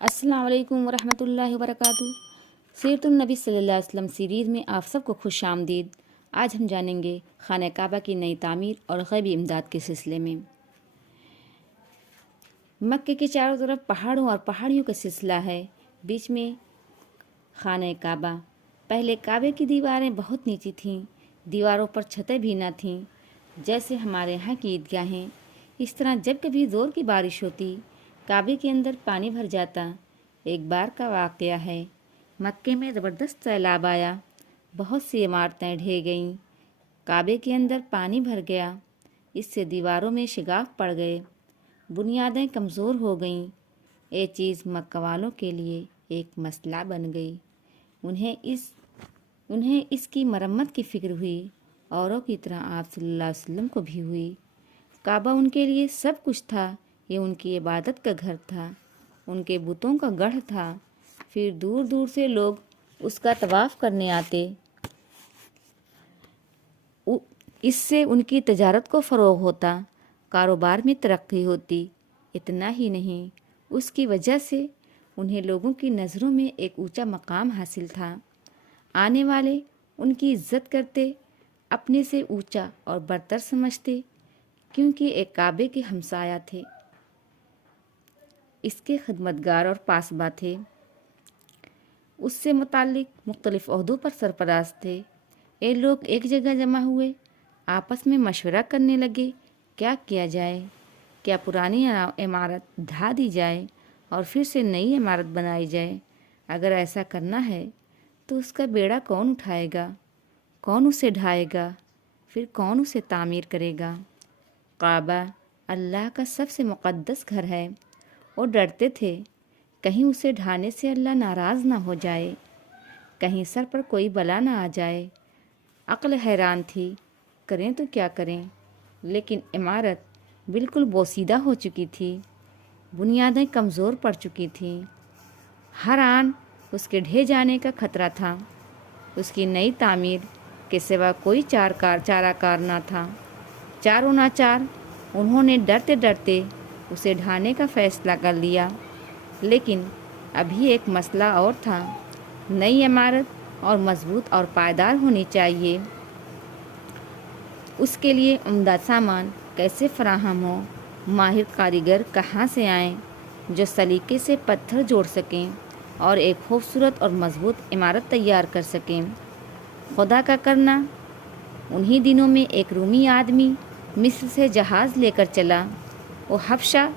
अस्सलाम वालेकुम वरहमतुल्लाहि वबरकातुहू। सीरतुन नबी सल्लल्लाहु अलैहि वसल्लम सीरीज़ में आप सबको खुश आमदीद। आज हम जानेंगे खाना काबा की नई तामीर और गैबी इमदाद के सिलसिले में। मक्के के चारों तरफ पहाड़ों और पहाड़ियों का सिलसिला है, बीच में खाना काबा। पहले काबे की दीवारें बहुत नीची थीं, दीवारों पर छतें भी न थीं, जैसे हमारे यहाँ की ईदगाहें। इस तरह जब कभी ज़ोर की बारिश होती, काबे के अंदर पानी भर जाता। एक बार का वाक़या है, मक्के में ज़बरदस्त सैलाब आया, बहुत सी इमारतें ढह गईं, काबे के अंदर पानी भर गया। इससे दीवारों में शिगाफ पड़ गए, बुनियादें कमज़ोर हो गईं। ये चीज़ मक्का वालों के लिए एक मसला बन गई। उन्हें इसकी मरम्मत की फ़िक्र हुई, औरों की तरह आप सल्लल्लाहु अलैहि वसल्लम को भी हुई। काबा उनके लिए सब कुछ था। ये उनकी इबादत का घर था, उनके बुतों का गढ़ था। फिर दूर दूर से लोग उसका तवाफ़ करने आते। इससे उनकी तजारत को फ़रोग़ होता, कारोबार में तरक्की होती। इतना ही नहीं, उसकी वजह से उन्हें लोगों की नज़रों में एक ऊंचा मकाम हासिल था। आने वाले उनकी इज़्ज़त करते, अपने से ऊंचा और बरतर समझते, क्योंकि एक काबे के हमसाया थे, इसके खिदमतगार और पासबा थे। उससे मुताल्लिक मुख्तलिफ ओहदों पर सरपराज थे। ये लोग एक जगह जमा हुए, आपस में मशवरा करने लगे, क्या किया जाए। क्या पुरानी इमारत ढा दी जाए और फिर से नई इमारत बनाई जाए? अगर ऐसा करना है तो उसका बेड़ा कौन उठाएगा, कौन उसे ढाएगा, फिर कौन उसे तामीर करेगा? काबा अल्लाह का सबसे मुक़द्दस घर है। वो डरते थे, कहीं उसे ढाने से अल्लाह नाराज़ ना हो जाए, कहीं सर पर कोई बला ना आ जाए। अक्ल हैरान थी, करें तो क्या करें। लेकिन इमारत बिल्कुल बोसीदा हो चुकी थी, बुनियादें कमज़ोर पड़ चुकी थीं। हर आन उसके ढह जाने का खतरा था। उसकी नई तामीर के सिवा कोई चाराकार ना था। चारों नाचार उन्होंने डरते डरते उसे ढाने का फ़ैसला कर लिया। लेकिन अभी एक मसला और था। नई इमारत और मजबूत और पायदार होनी चाहिए। उसके लिए उम्दा सामान कैसे फराहम हो, माहिर कारीगर कहाँ से आएं जो सलीके से पत्थर जोड़ सकें और एक खूबसूरत और मजबूत इमारत तैयार कर सकें। खुदा का करना, उन्हीं दिनों में एक रूमी आदमी मिस्र से जहाज़ लेकर चला। वो हबशा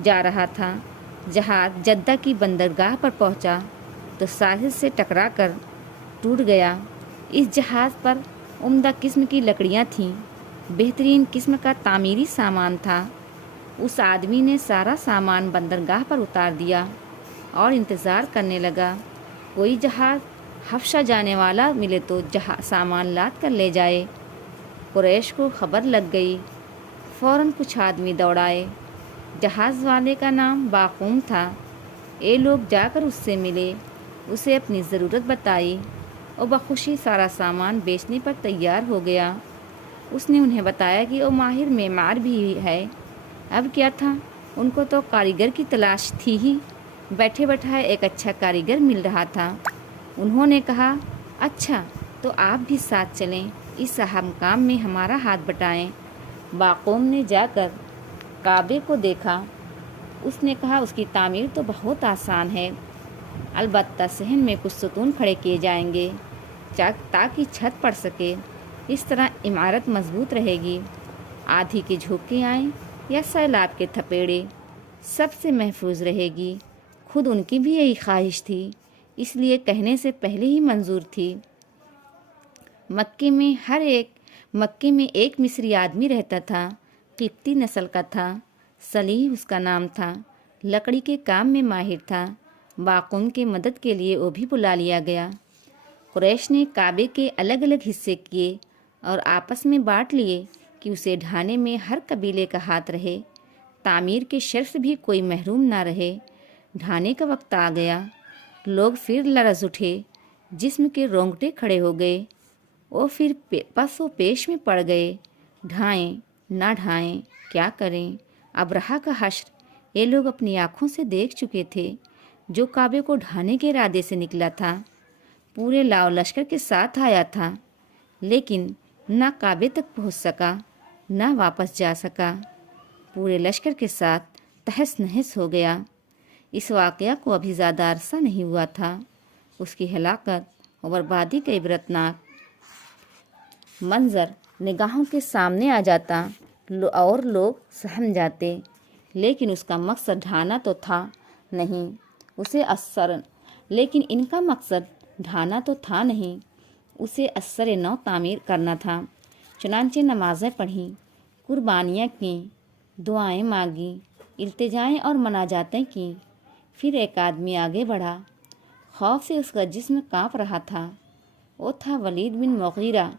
जा रहा था। जहाज़ जद्दा की बंदरगाह पर पहुंचा तो साहिल से टकराकर टूट गया। इस जहाज़ पर उम्दा किस्म की लकड़ियां थीं, बेहतरीन किस्म का तामीरी सामान था। उस आदमी ने सारा सामान बंदरगाह पर उतार दिया और इंतज़ार करने लगा, कोई जहाज़ हबशा जाने वाला मिले तो सामान लाद कर ले जाए। कुरैश को खबर लग गई, फ़ौरन कुछ आदमी दौड़ाए। जहाज़ वाले का नाम बाक़ूम था। ये लोग जाकर उससे मिले, उसे अपनी ज़रूरत बताई और बखुशी सारा सामान बेचने पर तैयार हो गया। उसने उन्हें बताया कि वो माहिर मेमार भी है। अब क्या था, उनको तो कारीगर की तलाश थी ही। बैठे बैठाए एक अच्छा कारीगर मिल रहा था। उन्होंने कहा, अच्छा तो आप भी साथ चलें, इस अहम काम में हमारा हाथ बटाएं। बाक़ूम ने जाकर काबे को देखा। उसने कहा, उसकी तामीर तो बहुत आसान है, अलबत्ता सहन में कुछ सुतून खड़े किए जाएंगे ताकि छत पड़ सके। इस तरह इमारत मजबूत रहेगी। आधी के झोंके आएँ या सैलाब के थपेड़े, सबसे महफूज रहेगी। खुद उनकी भी यही ख्वाहिश थी, इसलिए कहने से पहले ही मंजूर थी। मक्के में एक मिस्री आदमी रहता था, किप्ती नस्ल का था। सलीह उसका नाम था, लकड़ी के काम में माहिर था। बाक़ूम के मदद के लिए वो भी बुला लिया गया। कुरैश ने काबे के अलग अलग हिस्से किए और आपस में बांट लिए कि उसे ढाने में हर कबीले का हाथ रहे, तामीर के शर्फ से भी कोई महरूम ना रहे। ढाने का वक्त आ गया, लोग फिर लरज़ उठे, जिस्म के रोंगटे खड़े हो गए। वो फिर पसो पेश में पड़ गए, ढाएं ना ढाएं, क्या करें। अबरहा का हश्र ये लोग अपनी आँखों से देख चुके थे। जो काबे को ढाने के इरादे से निकला था, पूरे लाव लश्कर के साथ आया था, लेकिन ना काबे तक पहुंच सका, ना वापस जा सका। पूरे लश्कर के साथ तहस नहस हो गया। इस वाक़या को अभी ज़्यादा अरसा नहीं हुआ था। उसकी हलाकत और बर्बादी का इबरतनाक मंज़र निगाहों के सामने आ जाता और लोग सहम जाते, लेकिन उसका मकसद ढाना तो था नहीं उसे असर लेकिन इनका मकसद ढाना तो था नहीं, उसे असर नौ तामीर करना था। चुनांचे नमाज़ें पढ़ीं, कुर्बानियाँ कीं, दुआएं मांगी, इल्तिजाएं और मनाजातें कीं। फिर एक आदमी आगे बढ़ा। खौफ से उसका जिस्म काँप रहा था। वो था वलीद बिन मुगीरा।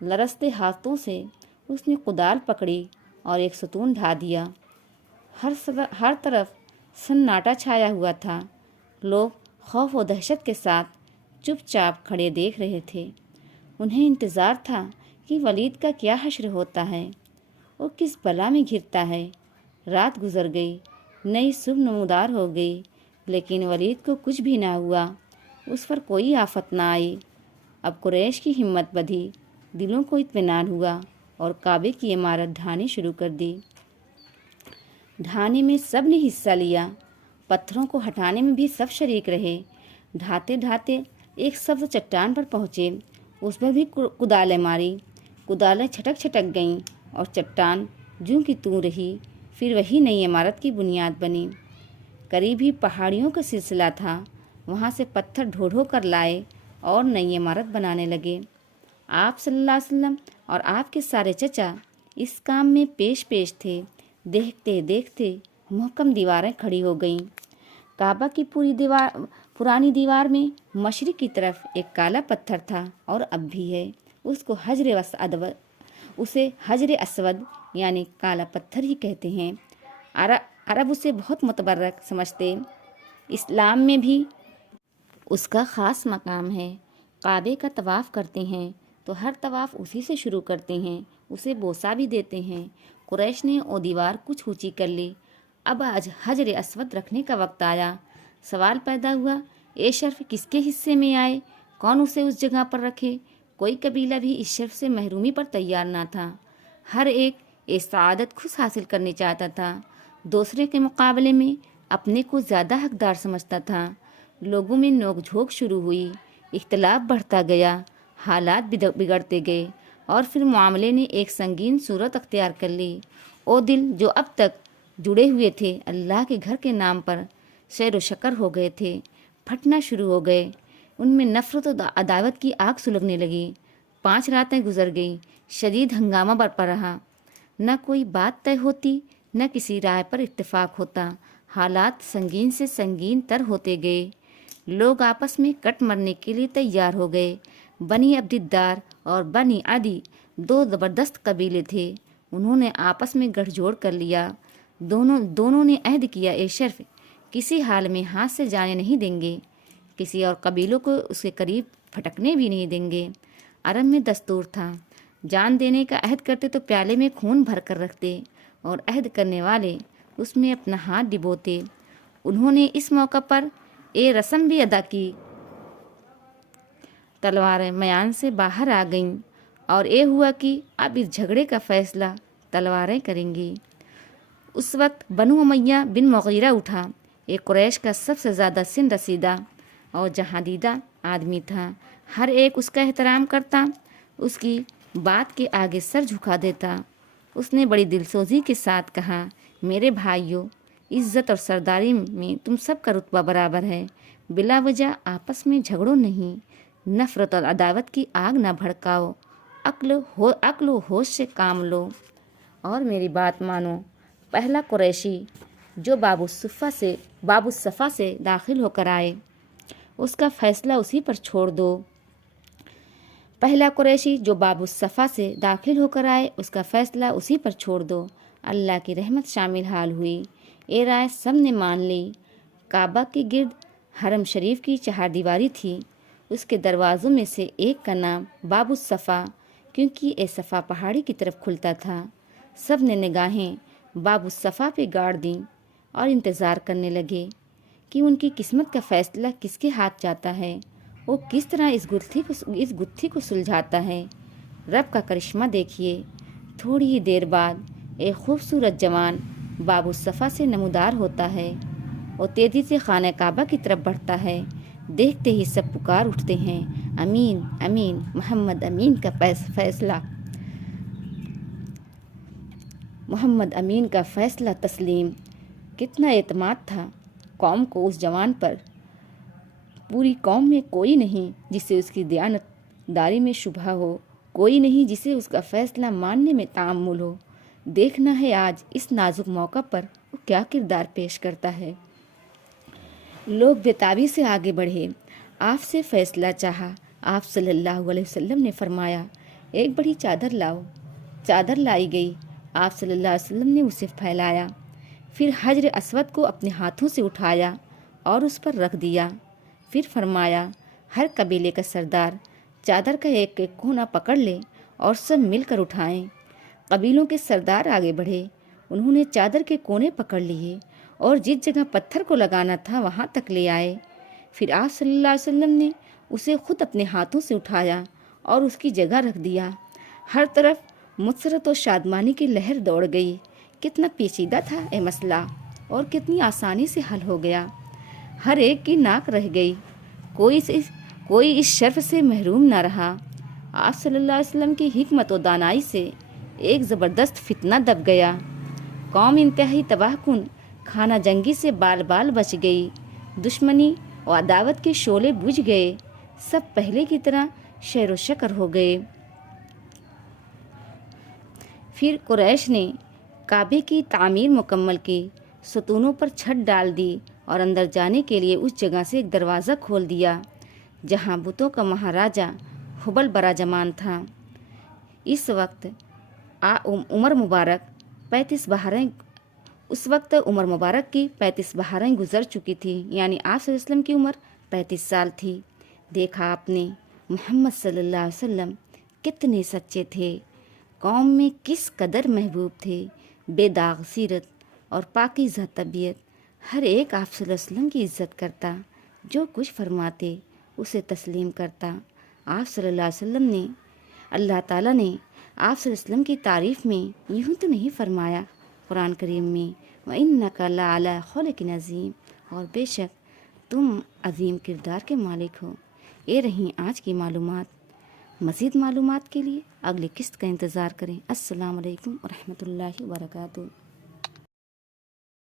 लरसते हाथों से उसने कुदाल पकड़ी और एक सतून ढा दिया। हर तरफ सन्नाटा छाया हुआ था। लोग खौफ व दहशत के साथ चुपचाप खड़े देख रहे थे। उन्हें इंतज़ार था कि वलीद का क्या हश्र होता है, वो किस बला में घिरता है। रात गुजर गई, नई सुबह नमूदार हो गई, लेकिन वलीद को कुछ भी ना हुआ। उस पर कोई आफत ना आई। अब कुरैश की हिम्मत बढ़ी, दिलों को इत्मीनान हुआ और काबे की इमारत ढानी शुरू कर दी। ढाने में सब ने हिस्सा लिया, पत्थरों को हटाने में भी सब शरीक रहे। ढाते ढाते एक सब्ज चट्टान पर पहुँचे, उस पर भी कुदालें मारी। कुदालें छटक छटक गईं और चट्टान जूं की तूं रही। फिर वही नई इमारत की बुनियाद बनी। करीब ही पहाड़ियों का सिलसिला था, वहाँ से पत्थर ढो ढो कर लाए और नई इमारत बनाने लगे। आप सल्लल्लाहु अलैहि वसल्लम और आपके सारे चचा इस काम में पेश पेश थे। देखते देखते मुहकम दीवारें खड़ी हो गईं। काबा की पुरानी दीवार में मशरिक की तरफ एक काला पत्थर था और अब भी है। उसे हजर असवद यानी काला पत्थर ही कहते हैं। अरब उसे बहुत मुतबर्रक समझते। इस्लाम में भी उसका ख़ास मकाम है। काबे का तवाफ़ करते हैं तो हर तवाफ़ उसी से शुरू करते हैं, उसे बोसा भी देते हैं। कुरैश ने वो दीवार कुछ ऊंची कर ली। अब आज हजर असवद रखने का वक्त आया। सवाल पैदा हुआ, ये शर्फ किसके हिस्से में आए, कौन उसे उस जगह पर रखे। कोई कबीला भी इस शर्फ से महरूमी पर तैयार ना था। हर एक ये सआदत खुद हासिल करनी चाहता था, दूसरे के मुकाबले में अपने को ज़्यादा हकदार समझता था। लोगों में नोक-झोंक शुरू हुई, इख्तलाफ बढ़ता गया, हालात बिगड़ते गए और फिर मामले ने एक संगीन सूरत अख्तियार कर ली। वो दिल जो अब तक जुड़े हुए थे अल्लाह के घर के नाम पर शैर व शकर हो गए थे, फटना शुरू हो गए। उनमें नफ़रत और अदावत की आग सुलगने लगी। 5 रातें गुजर गई, शदीद हंगामा बरपा रहा। न कोई बात तय होती, न किसी राय पर इत्तेफाक होता। हालात संगीन से संगीन तर होते गए। लोग आपस में कट मरने के लिए तैयार हो गए। बनी अब्दिद्दार और बनी आदि 2 ज़बरदस्त कबीले थे। उन्होंने आपस में गठजोड़ कर लिया। दोनों ने अहद किया, ए शर्फ किसी हाल में हाथ से जाने नहीं देंगे, किसी और कबीलों को उसके करीब फटकने भी नहीं देंगे। अरब में दस्तूर था, जान देने का अहद करते तो प्याले में खून भर कर रखते और अहद करने वाले उसमें अपना हाथ डिबोते। उन्होंने इस मौका पर ये रस्म भी अदा की। तलवारें मयान से बाहर आ गईं और ये हुआ कि अब इस झगड़े का फैसला तलवारें करेंगी। उस वक्त बनु उमय्या बिन मुगीरा उठा। एक कुरैश का सबसे ज़्यादा सिन रसीदा और जहादीदा आदमी था। हर एक उसका एहतराम करता, उसकी बात के आगे सर झुका देता। उसने बड़ी दिलसोजी के साथ कहा, मेरे भाइयों, इज़्ज़त और सरदारी में तुम सब का रुतबा बराबर है। बिला वजह आपस में झगड़ो नहीं, नफ़रत और अदावत की आग ना भड़काओ। अक्ल व होश से काम लो और मेरी बात मानो। पहला कुरैशी जो बाबू सफ़ा से दाखिल होकर आए, उसका फ़ैसला उसी पर छोड़ दो। पहला कुरैशी जो बाबू सफ़ा से दाखिल होकर आए, उसका फ़ैसला उसी पर छोड़ दो। अल्लाह की रहमत शामिल हाल हुई। ये राय सब ने मान ली। काबा के गिर्द हरम शरीफ की चहारदीवारी थी। उसके दरवाज़ों में से एक का नाम बाबू सफ़ा, क्योंकि ये सफ़ा पहाड़ी की तरफ खुलता था। सब ने निगाहें बाबू सफ़ा पे गाड़ दीं और इंतज़ार करने लगे کہ ان کی قسمت کا فیصلہ کس کے ہاتھ جاتا ہے، وہ کس طرح اس گتھی کو سلجھاتا ہے۔ رب کا کرشمہ دیکھیے، تھوڑی ہی دیر بعد ایک خوبصورت جوان باب الصفا سے نمودار ہوتا ہے۔ وہ تیزی سے خانہ کعبہ کی طرف بڑھتا ہے۔ دیکھتے ہی سب پکار اٹھتے ہیں، امین امین، محمد امین کا فیصلہ، محمد امین کا فیصلہ تسلیم۔ کتنا اعتماد تھا قوم کو اس جوان پر۔ پوری قوم میں کوئی نہیں جسے اس کی دیانت داری میں شبہ ہو، کوئی نہیں جسے اس کا فیصلہ ماننے میں تامل ہو۔ دیکھنا ہے آج اس نازک موقع پر وہ کیا کردار پیش کرتا ہے۔ لوگ بےتابی سے آگے بڑھے، آپ سے فیصلہ چاہا۔ آپ صلی اللہ علیہ وسلم نے فرمایا، ایک بڑی چادر لاؤ۔ چادر لائی گئی، آپ صلی اللہ علیہ وسلم نے اسے پھیلایا، پھر حجر اسود کو اپنے ہاتھوں سے اٹھایا اور اس پر رکھ دیا، پھر فرمایا، ہر قبیلے کا سردار چادر کا ایک ایک کونا پکڑ لے اور سب مل کر اٹھائیں۔ قبیلوں کے سردار آگے بڑھے، انہوں نے چادر کے کونے پکڑ لیے اور جس جگہ پتھر کو لگانا تھا وہاں تک لے آئے۔ پھر آپ صلی اللہ علیہ وسلم نے اسے خود اپنے ہاتھوں سے اٹھایا اور اس کی جگہ رکھ دیا۔ ہر طرف مسرت و شادمانی کی لہر دوڑ گئی۔ کتنا پیچیدہ تھا یہ مسئلہ اور کتنی آسانی سے حل ہو گیا۔ ہر ایک کی ناک رہ گئی، کوئی اس شرف سے محروم نہ رہا۔ آپ صلی اللہ علیہ وسلم کی حکمت و دانائی سے ایک زبردست فتنہ دب گیا۔ قوم انتہائی تباہ کن خانہ جنگی سے بال بال بچ گئی۔ دشمنی و عداوت کے شعلے بجھ گئے، سب پہلے کی طرح شیر و شکر ہو گئے۔ پھر قریش نے کعبے کی تعمیر مکمل کی، ستونوں پر چھت ڈال دی اور اندر جانے کے لیے اس جگہ سے ایک دروازہ کھول دیا جہاں بتوں کا مہاراجا حبل براجمان تھا۔ اس وقت عمر مبارک کی 35 بہاریں گزر چکی تھی، یعنی آپ صلی اللہ علیہ وسلم کی عمر 35 سال تھی۔ دیکھا آپ نے محمد صلی اللہ علیہ وسلم کتنے سچے تھے، قوم میں کس قدر محبوب تھے، بے داغ سیرت اور پاکیزہ طبیعت۔ ہر ایک آپ صلی اللہ علیہ وسلم کی عزت کرتا، جو کچھ فرماتے اسے تسلیم کرتا۔ آپ صلی اللہ علیہ وسلم نے، اللہ تعالیٰ نے آپ صلی اللہ علیہ وسلم کی تعریف میں یوں تو نہیں فرمایا قرآن کریم میں، وَإِنَّكَ لَعَلَىٰ خُلُقٍ عَظِيمٍ، اور بے شک تم عظیم کردار کے مالک ہو۔ یہ رہیں آج کی معلومات۔ مزید معلومات کے لیے اگلی قسط کا انتظار کریں۔ السلام علیکم ورحمۃ اللہ وبرکاتہ۔